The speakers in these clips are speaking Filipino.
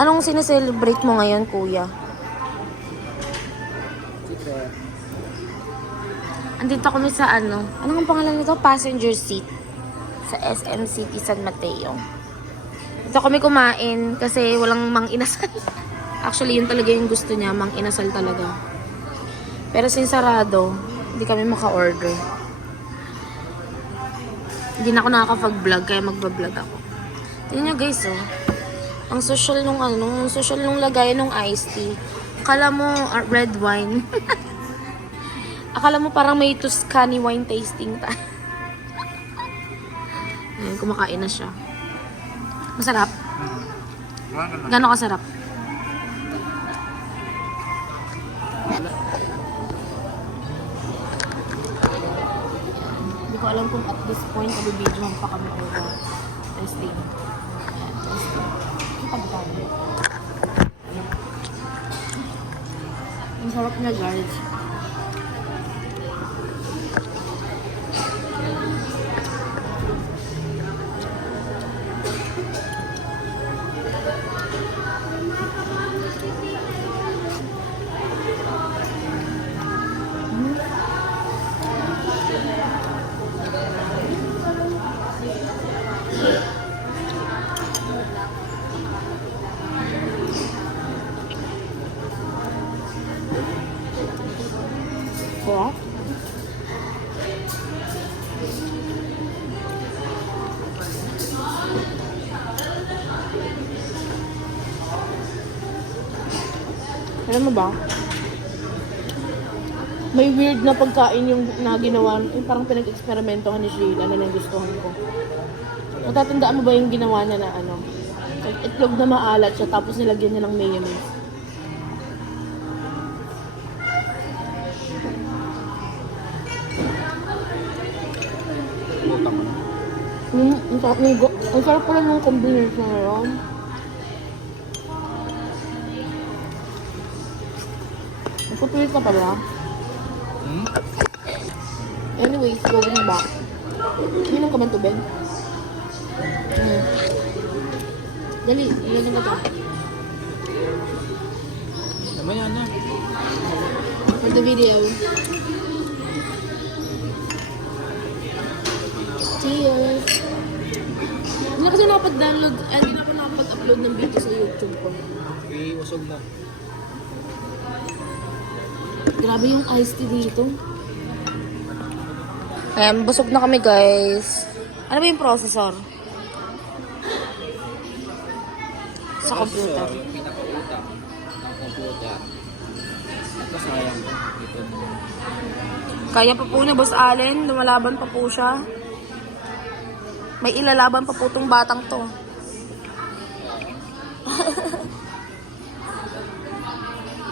Anong sineselebrate mo ngayon, kuya? Andito kami sa ano? Ano ang pangalan nito? Passenger seat. Sa SM City San Mateo. Dito kami kumain kasi walang mang inasal. Actually, yun talaga yung gusto niya. Mang inasal talaga. Pero since sarado, hindi kami maka-order. Hindi na ako nakakapag-vlog kaya magba-vlog ako. Tingnan nyo guys, oh. Ang social nung ano, ang social nung lagay nung iced tea. Akala mo red wine. Akala mo parang may Tuscany wine tasting ta. Ayan, kumakain na siya. Masarap? Gano'n kasarap? Hindi ko alam kung at this point nabibidyohan pa kami o testing. Ayan, testing. Pagkakali. Ang sarap niya guys. Sarap. Alam mo ba? May weird na pagkain yung naginawa, yung parang pinag-eksperimentohan ni Sheila na nagustuhan ko. Matatandaan mo ba yung ginawa niya na ano? Itlog na maalat siya tapos nilagyan niya ng mayonnaise. Ang sarap pala ng combination na yun. Nagpupulit na pala. Anyways, going back. Inom ka man tubig? Dali, ilan ka to? Namaya na. For the video. Cheers! Hindi na kasi nakapag-download, hindi na ako nakapag-upload ng video sa YouTube ko. Usog mo. Grabe yung iced tea dito. Ayan, busog na kami guys. Ano ba yung processor? Sa computer. Yung pinaka-utak ng computer. At masayang ito. Kaya pa po na Boss Allen, lumalaban pa po siya. May ilalaban pa po tong batang to.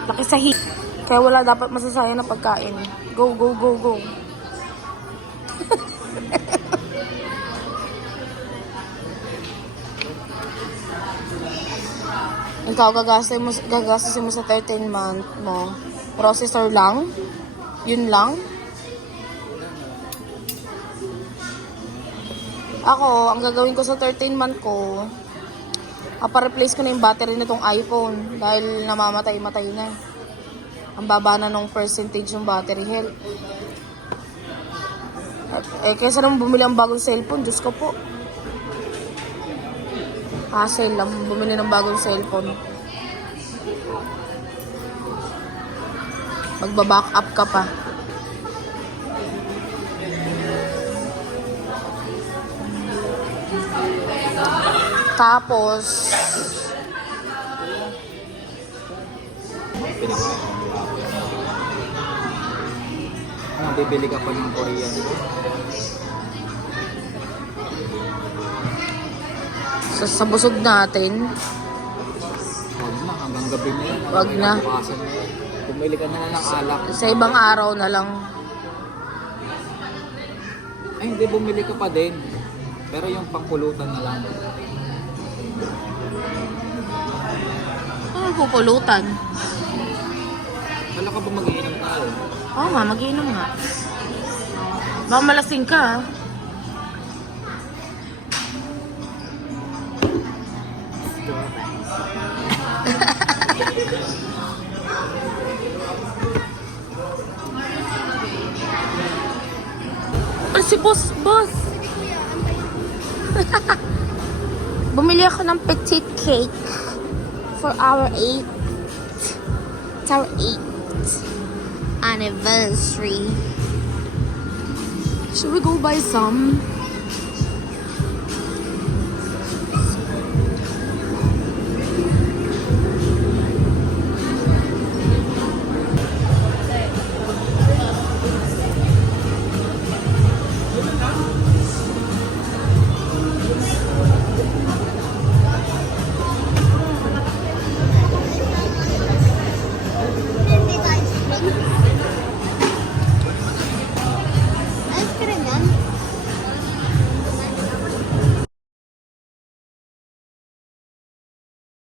Laki sa hit. Kaya wala dapat masasayang na pagkain. Go, go, go, go. Ikaw, gagastusin mo sa 13 month mo. Processor lang? Yun lang? Ako, ang gagawin ko sa 13 month ko, pa-replace ko na yung battery na tong iPhone dahil namamatay-matay na. Ang baba na ng percentage ng battery health. Kaysa naman bumili ang bagong cellphone, Diyos ko po. Hassle lang bumili ng bagong cellphone. Magbaback up ka pa. Tapos bibili ka pa ng Korean. sa busog natin, Huwag na, hanggang gabi na yan. Wag na. Bumili ka na lang ng alak. sa ibang araw na lang. Ay, hindi, bumili ka pa din. Pero yung pangpulutan na lang. Ano pupulutan? Wala ka ba mag-iinom tayo? Oo nga, mag-iinom nga. Baka malasing ka, ha? Ah, si boss, boss. Bumili ako ng petite cake for our 8th. It's our 8th anniversary. Should we go buy some?